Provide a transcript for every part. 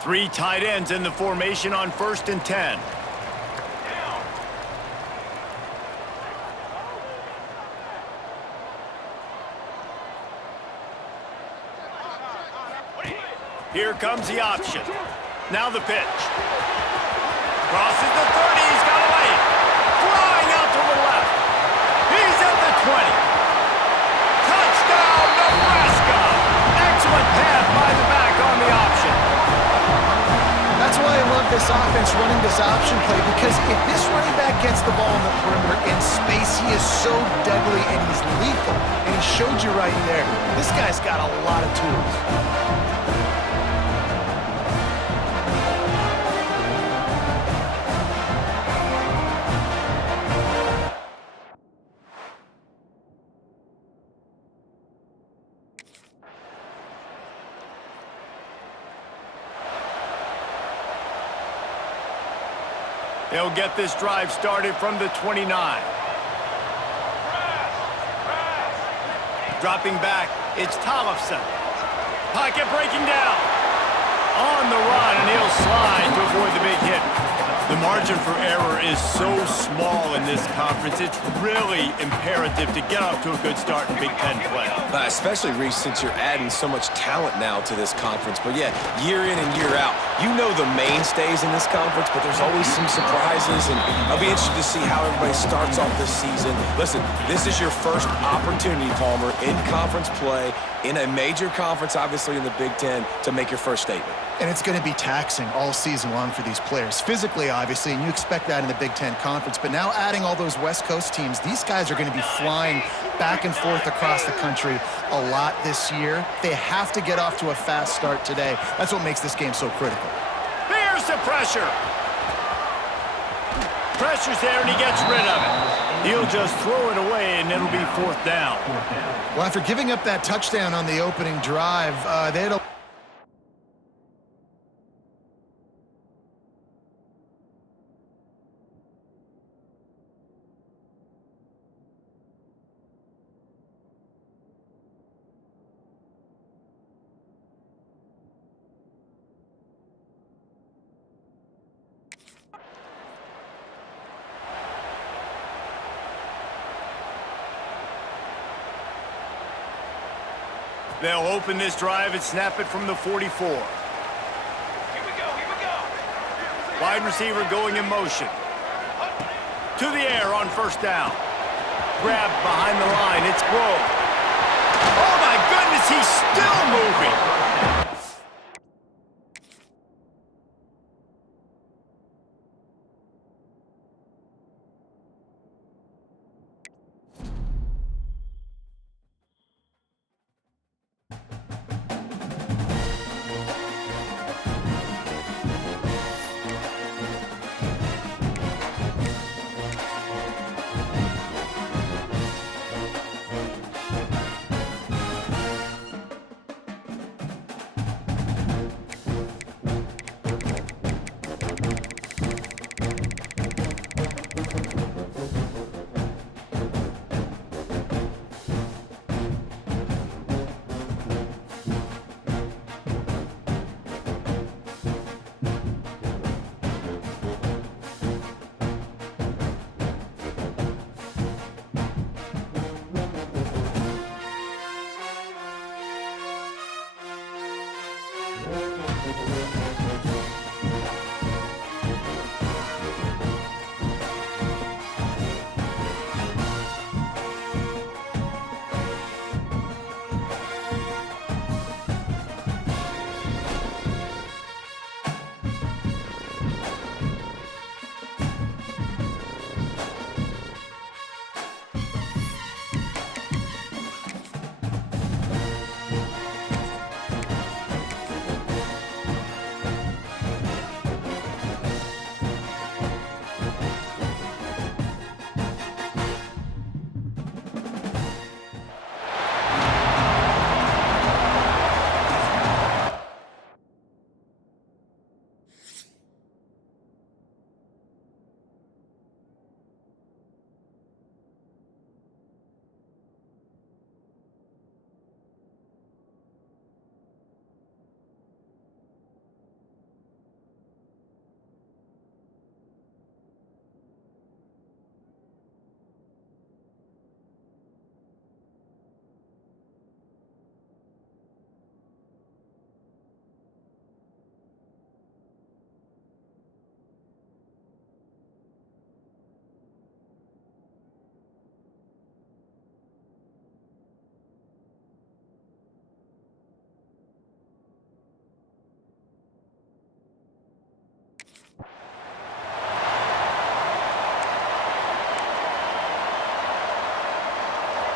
Three tight ends in the formation on 1st and 10. Here comes the option. Now the pitch. Crosses the 30. He's got away. Flying out to the left. He's at the 20. Touchdown, Nebraska! Excellent pass by the back on the option. That's why I love this offense running this option play, because if this running back gets the ball in the perimeter in space, he is so deadly and he's lethal. And he showed you right there. This guy's got a lot of tools. They'll get this drive started from the 29. Dropping back, it's Tollefson. Pocket breaking down. On the run, and he'll slide to avoid the big hit. The margin for error is so small in this conference, it's really imperative to get off to a good start in Big Ten play. Especially, Reese, since you're adding so much talent now to this conference. But yeah, year in and year out, you know the mainstays in this conference, but there's always some surprises, and I'll be interested to see how everybody starts off this season. Listen, this is your first opportunity, Palmer, in conference play, in a major conference, obviously in the Big Ten, to make your first statement. And it's going to be taxing all season long for these players. Physically, obviously, and you expect that in the Big Ten Conference. But now adding all those West Coast teams, these guys are going to be flying back and forth across the country a lot this year. They have to get off to a fast start today. That's what makes this game so critical. There's the pressure. Pressure's there, and he gets rid of it. He'll just throw it away, and it'll be 4th down. Well, after giving up that touchdown on the opening drive, they had a They'll open this drive and snap it from the 44. Here we go, here we go. Wide receiver going in motion. To the air on 1st down. Grabbed behind the line, it's Grove. Oh my goodness, he's still moving.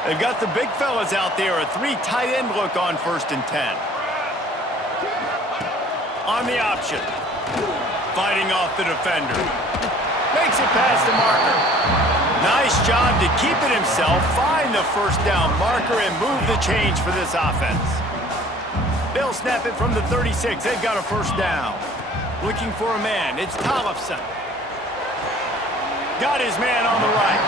They've got the big fellas out there, a 3 tight end look on 1st and 10. On the option. Fighting off the defender. Makes it past the marker. Nice job to keep it himself, find the 1st down marker, and move the change for this offense. They'll snap it from the 36. They've got a 1st down. Looking for a man. It's Tollefson. Got his man on the right.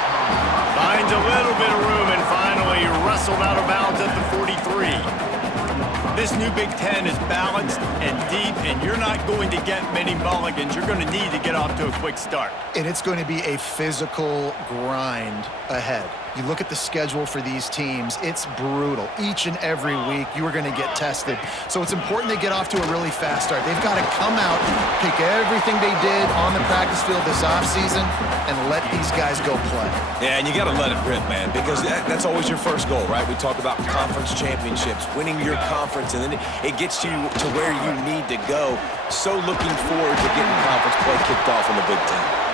Finds a little bit of room and finally wrestled out of bounds at the 43. This new Big Ten is balanced and deep, and you're not going to get many mulligans. You're going to need to get off to a quick start. And it's going to be a physical grind ahead. You look at the schedule for these teams, it's brutal. Each and every week, you are going to get tested. So it's important they get off to a really fast start. They've got to come out, pick everything they did on the practice field this offseason, and let these guys go play. Yeah, and you got to let it rip, man, because that's always your first goal, right? We talk about conference championships, winning your conference, and then it gets you to where you need to go. So looking forward to getting conference play kicked off in the Big Ten.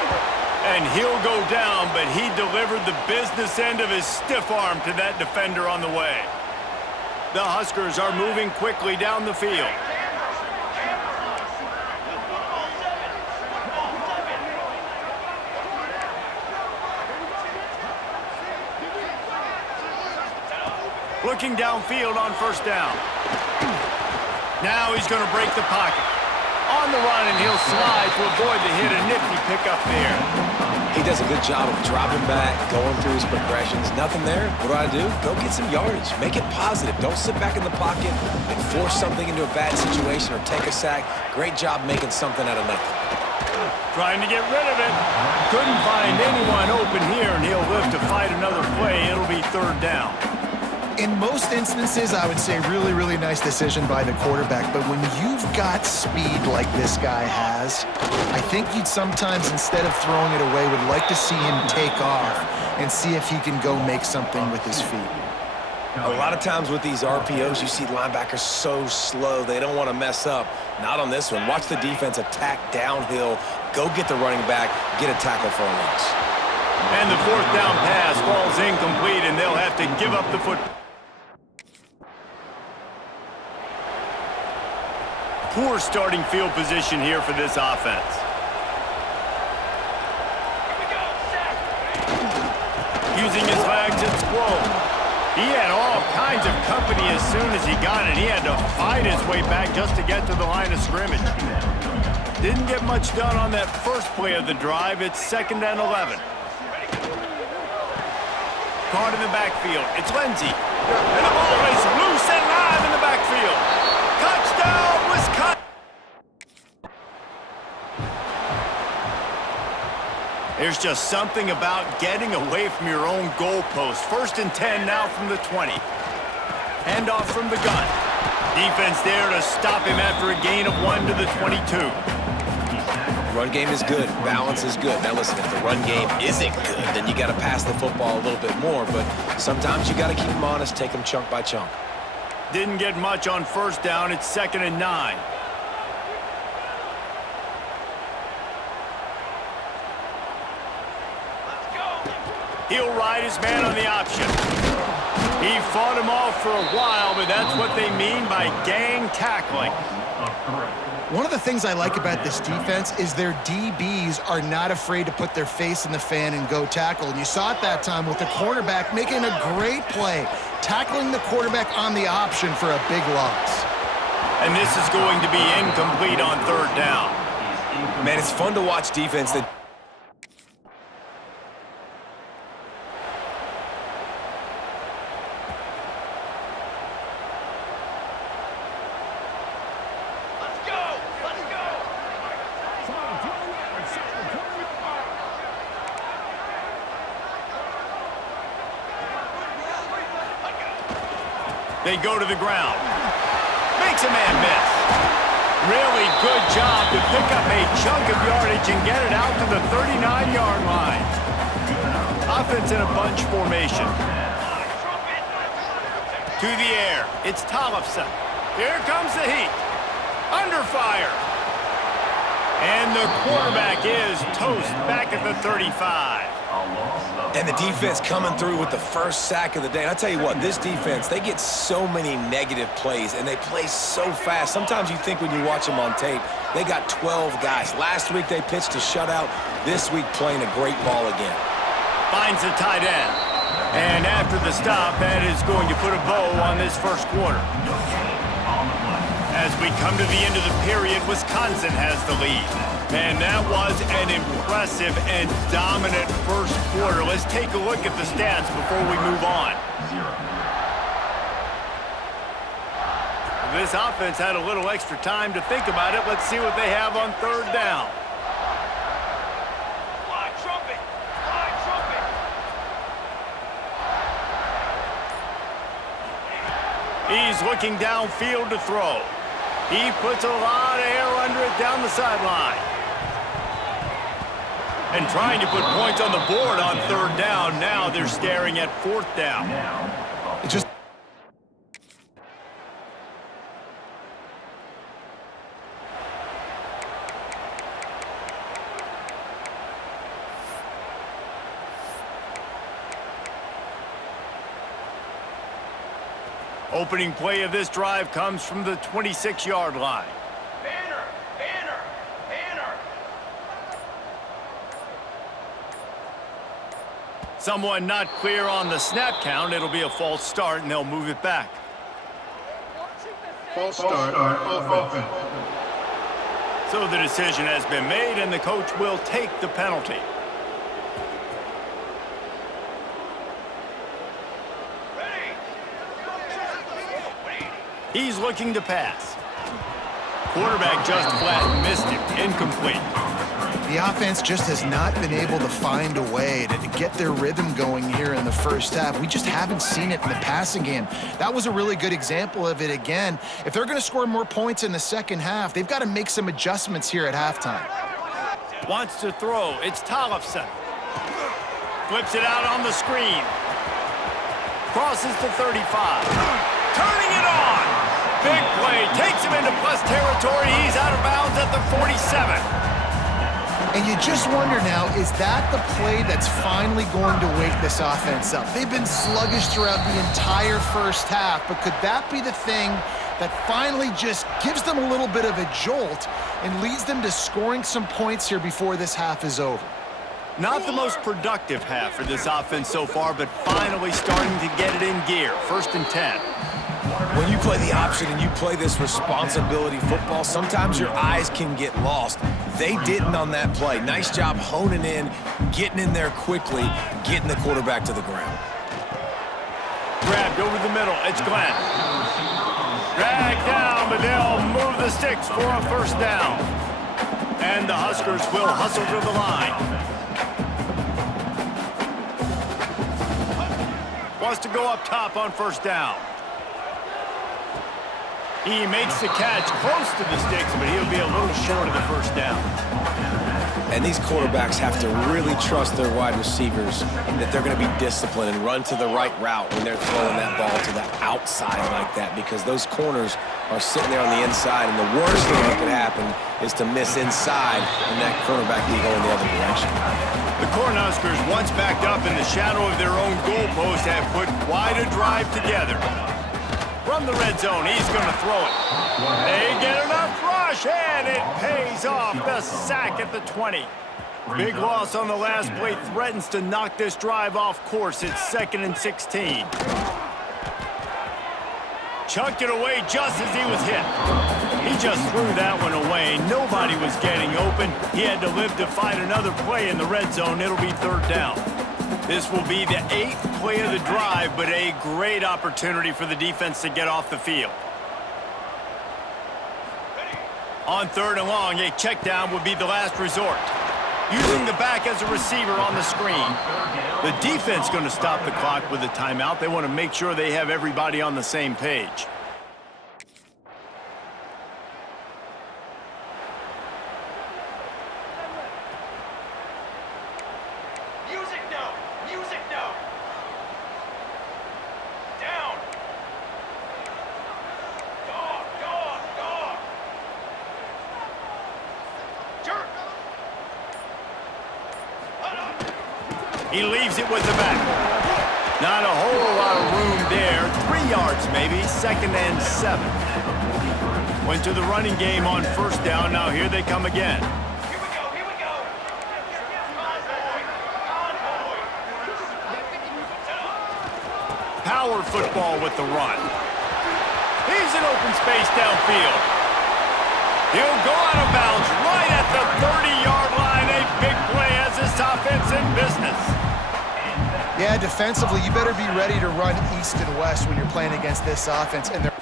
And he'll go down, but he delivered the business end of his stiff arm to that defender on the way. The Huskers are moving quickly down the field. Looking downfield on 1st down. Now he's going to break the pocket. On the run, and he'll slide to avoid the hit. A nifty pickup there. He does a good job of dropping back, going through his progressions. Nothing there. What do? Go get some yardage. Make it positive. Don't sit back in the pocket and force something into a bad situation or take a sack. Great job making something out of nothing. Trying to get rid of it. Couldn't find anyone open here, and he'll live to fight another play. It'll be 3rd down. In most instances, I would say really, really nice decision by the quarterback. But when you've got speed like this guy has, I think you'd sometimes, instead of throwing it away, would like to see him take off and see if he can go make something with his feet. A lot of times with these RPOs, you see linebackers so slow, they don't want to mess up. Not on this one. Watch the defense attack downhill, go get the running back, get a tackle for a loss. And the 4th down pass falls incomplete, and they'll have to give up the football. Poor starting field position here for this offense. Using his legs, it's Squall. He had all kinds of company as soon as he got it. He had to fight his way back just to get to the line of scrimmage. Didn't get much done on that first play of the drive. It's 2nd and 11. Caught in the backfield. It's Lindsey. And the ball is loose and live in the backfield. Touchdown, Wisconsin! There's just something about getting away from your own goalpost. 1st and 10 now from the 20. Handoff from the gun. Defense there to stop him after a gain of 1 to the 22. Run game is good. Balance is good. Now listen, if the run game isn't good, then you got to pass the football a little bit more. But sometimes you got to keep them honest, take them chunk by chunk. Didn't get much on 1st down. It's 2nd and 9. He'll ride his man on the option. He fought him off for a while, but that's what they mean by gang tackling. One of the things I like about this defense is their DBs are not afraid to put their face in the fan and go tackle. And you saw it that time with the cornerback making a great play, tackling the quarterback on the option for a big loss. And this is going to be incomplete on 3rd down. Man, it's fun to watch defense that... They go to the ground. Makes a man miss. Really good job to pick up a chunk of yardage and get it out to the 39-yard line. Offense in a bunch formation. To the air. It's Tollefson. Here comes the heat. Under fire. And the quarterback is toast back at the 35. And the defense coming through with the first sack of the day. And I tell you what, this defense, they get so many negative plays, and they play so fast. Sometimes you think when you watch them on tape, they got 12 guys. Last week they pitched a shutout. This week playing a great ball again. Finds the tight end. And after the stop, that is going to put a bow on this first quarter. As we come to the end of the period, Wisconsin has the lead. And that was an impressive and dominant first quarter. Let's take a look at the stats before we move on. This offense had a little extra time to think about it. Let's see what they have on third down. Fly trumpet! Fly trumpet! He's looking downfield to throw. He puts a lot of air under it down the sideline. And trying to put points on the board on third down. Now they're staring at fourth down. It just Opening play of this drive comes from the 26-yard line. Banner! Banner! Banner! Someone not clear on the snap count. It'll be a false start, and they'll move it back. False start on offense. So the decision has been made, and the coach will take the penalty. He's looking to pass. Quarterback just flat missed him. Incomplete. the offense just has not been able to find a way to get their rhythm going here in the first half. We just haven't seen it in the passing game. That was a really good example of it again. If they're going to score more points in the second half, they've got to make some adjustments here at halftime. Wants to throw. It's Tollefson. Flips it out on the screen. Crosses the 35. Turning it on. Big play. Takes him into plus territory. He's out of bounds at the 47. And you just wonder now, is that the play that's finally going to wake this offense up? They've been sluggish throughout the entire first half, but could that be the thing that finally just gives them a little bit of a jolt and leads them to scoring some points here before this half is over? Not the most productive half for this offense so far, but finally starting to get it in gear. 1st and 10. When you play the option and you play this responsibility football, sometimes your eyes can get lost. They didn't on that play. Nice job honing in, getting in there quickly, getting the quarterback to the ground. Grabbed over the middle. It's Glenn. Dragged down, but they'll move the sticks for a 1st down. And the Huskers will hustle to the line. Wants to go up top on 1st down. He makes the catch close to the sticks, but he'll be a little short of the 1st down. And these quarterbacks have to really trust their wide receivers that they're going to be disciplined and run to the right route when they're throwing that ball to the outside like that, because those corners are sitting there on the inside, and the worst thing that could happen is to miss inside and that quarterback be going the other direction. The Cornhuskers, once backed up in the shadow of their own goalpost, have put quite a drive together. From the red zone, he's going to throw it. They get enough rush, and it pays off. The sack at the 20. Big loss on the last play threatens to knock this drive off course. It's 2nd and 16. Chucked it away just as he was hit. He just threw that one away. Nobody was getting open. He had to live to fight another play in the red zone. It'll be 3rd down. This will be the 8th play of the drive, but a great opportunity for the defense to get off the field. On 3rd and long, a check down would be the last resort. Using the back as a receiver on the screen. The defense going to stop the clock with a timeout. They want to make sure they have everybody on the same page. He leaves it with the back. Not a whole lot of room there. 3 yards maybe, 2nd and 7. Went to the running game on 1st down. Now here they come again. Here we go, here we go. Convoy. Power football with the run. He's in open space downfield. He'll go out of bounds right at the 30-yard line. A big play as this offense in business. Yeah, defensively, you better be ready to run east and west when you're playing against this offense. And they're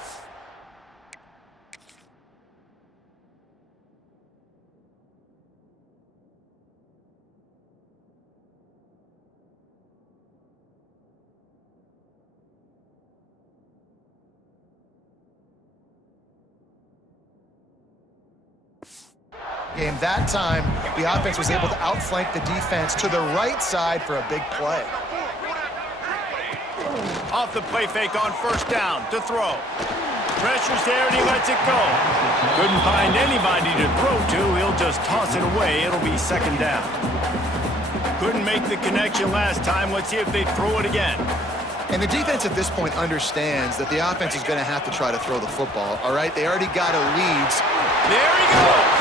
game. That time, the offense was able to outflank the defense to the right side for a big play. Off the play fake on 1st down to throw. Pressure's there and he lets it go. Couldn't find anybody to throw to. He'll just toss it away. It'll be 2nd down. Couldn't make the connection last time. Let's see if they throw it again. And the defense at this point understands that the offense is going to have to try to throw the football, all right? They already got a lead. There he goes.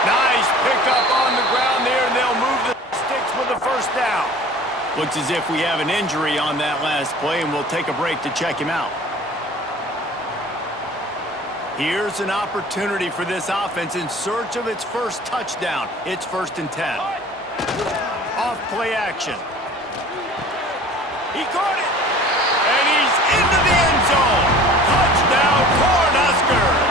Nice pickup on the ground there, and they'll move the sticks with the 1st down. Looks as if we have an injury on that last play, and we'll take a break to check him out. Here's an opportunity for this offense in search of its first touchdown. It's 1st and 10. Off play action. He caught it, and he's into the end zone. Touchdown, Cornhuskers.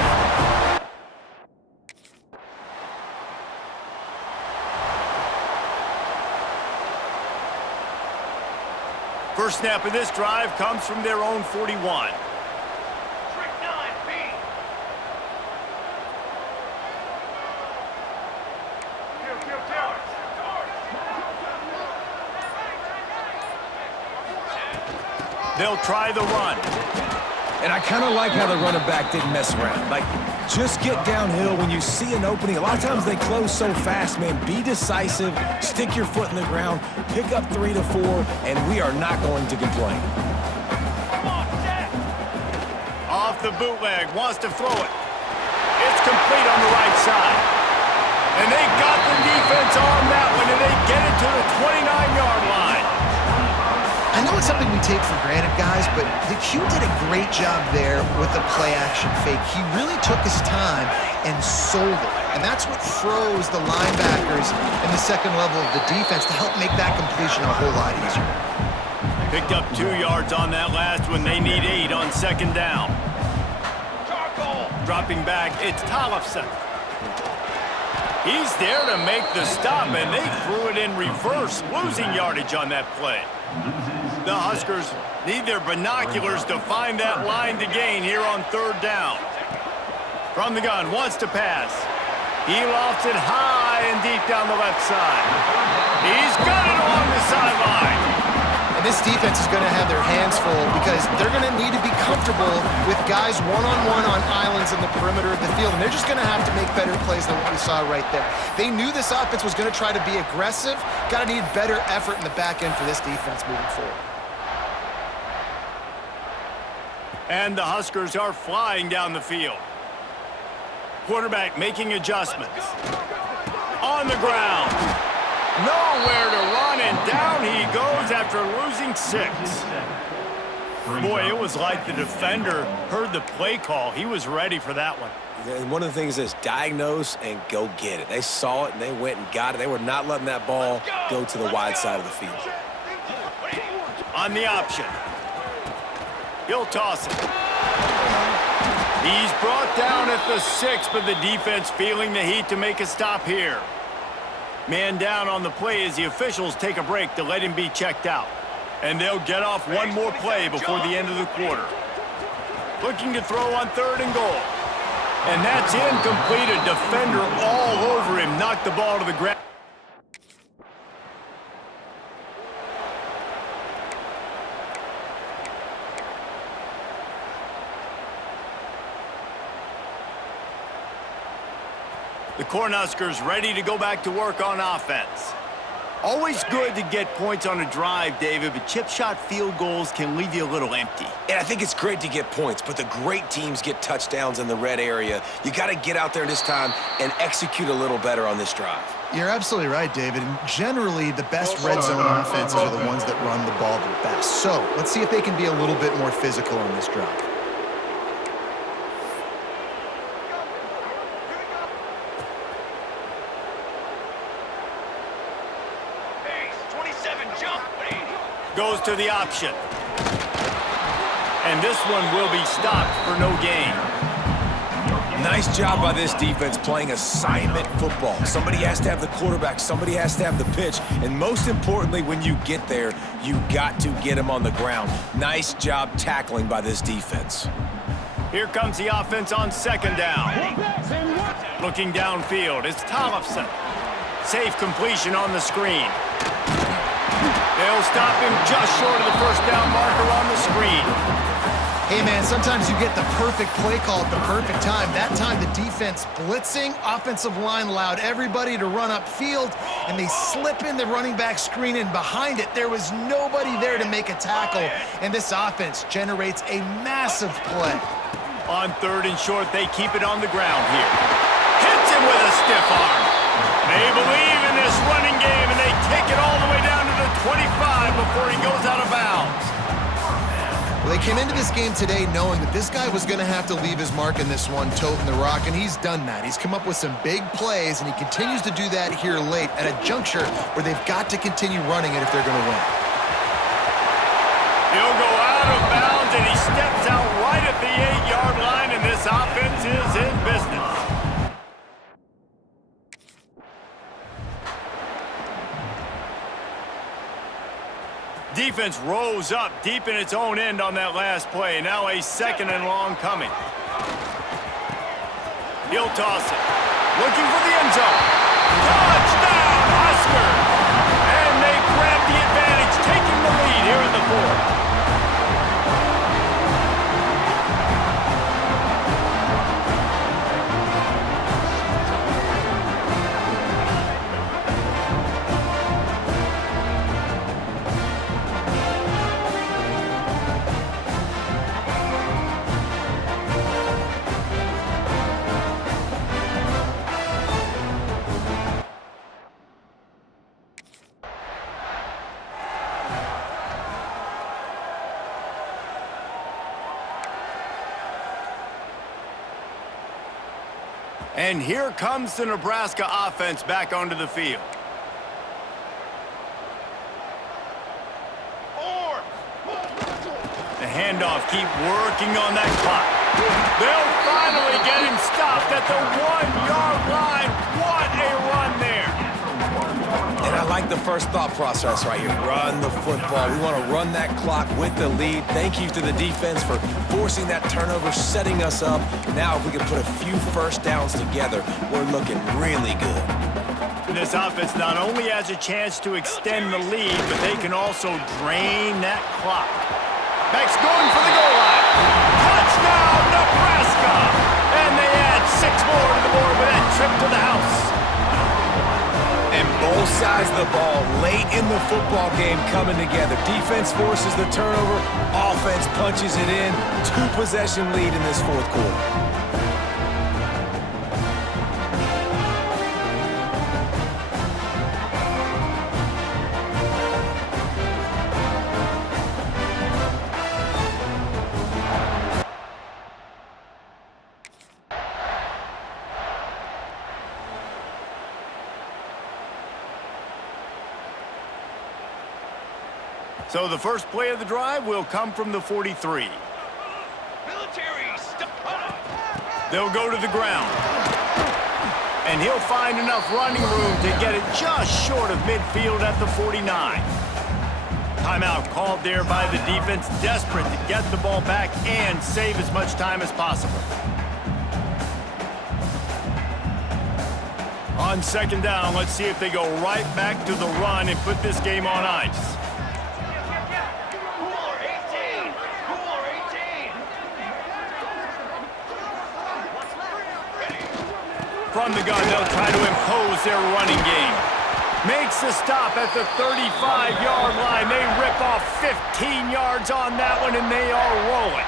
First snap of this drive comes from their own 41. Trick 9B. They'll try the run. And I kind of like how the running back didn't mess around. Like, just get downhill when you see an opening. A lot of times they close so fast, man. Be decisive, stick your foot in the ground, pick up 3 to 4, and we are not going to complain. Come on, Jack. Off the bootleg, wants to throw it. It's complete on the right side. And they got the defense on that one, and they get it to the 29-yard line. I know it's something we take for granted, guys, but the Q did a great job there with the play-action fake. He really took his time and sold it. And that's what froze the linebackers in the second level of the defense to help make that completion a whole lot easier. Picked up 2 yards on that last one. They need 8 on 2nd down. Charcoal. Dropping back, it's Tollefson. He's there to make the stop, and they threw it in reverse, losing yardage on that play. The Huskers need their binoculars to find that line to gain here on 3rd down. From the gun, wants to pass. He lofts it high and deep down the left side. He's got it along the sideline. And this defense is going to have their hands full because they're going to need to be comfortable with guys one-on-one on islands in the perimeter of the field. And they're just going to have to make better plays than what we saw right there. They knew this offense was going to try to be aggressive. Got to need better effort in the back end for this defense moving forward. And the Huskers are flying down the field. Quarterback making adjustments. On the ground. Nowhere to run, and down he goes after losing 6. Boy, it was like the defender heard the play call. He was ready for that one. And one of the things is diagnose and go get it. They saw it and they went and got it. They were not letting that ball go to the wide side of the field. On the option. He'll toss it. He's brought down at the 6, but the defense feeling the heat to make a stop here. Man down on the play as the officials take a break to let him be checked out. And they'll get off one more play before the end of the quarter. Looking to throw on 3rd and goal. And that's incomplete. A defender all over him. Knocked the ball to the ground. The Cornhuskers ready to go back to work on offense. Always good to get points on a drive, David, but chip shot field goals can leave you a little empty. And I think it's great to get points, but the great teams get touchdowns in the red area. You got to get out there this time and execute a little better on this drive. You're absolutely right, David. And generally, the best red zone offenses are the ones that run the ball the best. So let's see if they can be a little bit more physical on this drive. Goes to the option. And this one will be stopped for no gain. Nice job by this defense playing assignment football. Somebody has to have the quarterback, somebody has to have the pitch, and most importantly, when you get there, you got to get him on the ground. Nice job tackling by this defense. Here comes the offense on second down. Looking downfield, it's Tollefson. Safe completion on the screen. They'll stop him just short of the first down marker on the screen. Hey, man, sometimes you get the perfect play call at the perfect time. That time, the defense blitzing, offensive line allowed everybody to run upfield, and they slip in the running back screen, and behind it, there was nobody there to make a tackle, and this offense generates a massive play. On third and short, they keep it on the ground here. Hits him with a stiff arm. They believe in this running game, and they take it all the way down to the 25 before he goes out of bounds. Well, they came into this game today knowing that this guy was going to have to leave his mark in this one, toting the rock, and he's done that. He's come up with some big plays, and he continues to do that here late at a juncture where they've got to continue running it if they're going to win. He'll go out of bounds, and he steps out right at the 8-yard line, and this offense is in business. Defense rose up deep in its own end on that last play. Now a second and long coming. He'll toss it. Looking for the end zone. Touchdown, Husker! And they grab the advantage, taking the lead here in the fourth. And here comes the Nebraska offense back onto the field. The handoff, keep working on that clock. They'll finally get him stopped at the 1-yard line. What a run there. And I like the first thought process right here. Run the football. We want to run that clock with the lead. Thank you to the defense for forcing that turnover, setting us up. Now if we can put a few first downs together, we're looking really good. This offense not only has a chance to extend the lead, but they can also drain that clock. Max going for the goal line. Touchdown, Nebraska! And they add 6 more to the board with that trip to the house. And both sides of the ball late in the football game coming together. Defense forces the turnover. Offense punches it in. 2-possession lead in this fourth quarter. So the first play of the drive will come from the 43. They'll go to the ground. And he'll find enough running room to get it just short of midfield at the 49. Timeout called there by the defense, desperate to get the ball back and save as much time as possible. On second down, let's see if they go right back to the run and put this game on ice. From the gun, they'll try to impose their running game. Makes the stop at the 35-yard line. They rip off 15 yards on that one, and they are rolling.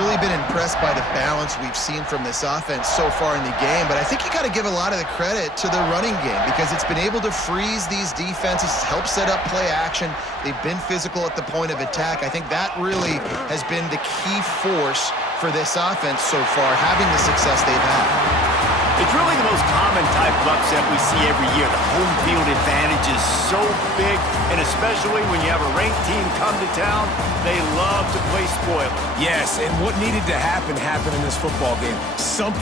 Really been impressed by the balance we've seen from this offense so far in the game, but I think you got to give a lot of the credit to the running game because it's been able to freeze these defenses, help set up play action. They've been physical at the point of attack. I think that really has been the key force for this offense so far, having the success they've had. It's really the most common type of upset we see every year. The home field advantage is so big, and especially when you have a ranked team come to town, they love to play spoiler. Yes, and what needed to happen happened in this football game. Something